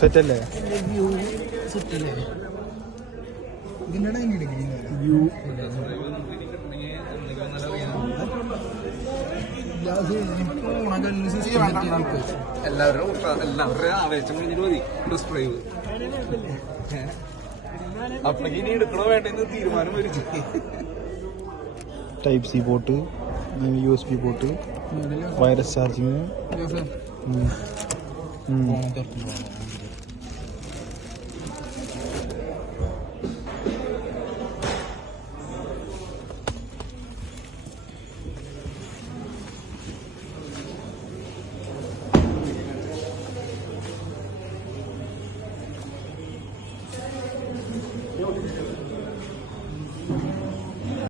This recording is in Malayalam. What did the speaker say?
സെറ്റല്ലേ? എല്ലാവരുടെ ആവേശം കഴിഞ്ഞിട്ട് മതി ഡിസ്പ്രൈവ്. അപ്പഴേക്ക് ഇനി എടുക്കണോ വേണ്ടെന്ന് തീരുമാനം വരിച്ചു. Type C port, USB port, wireless charging.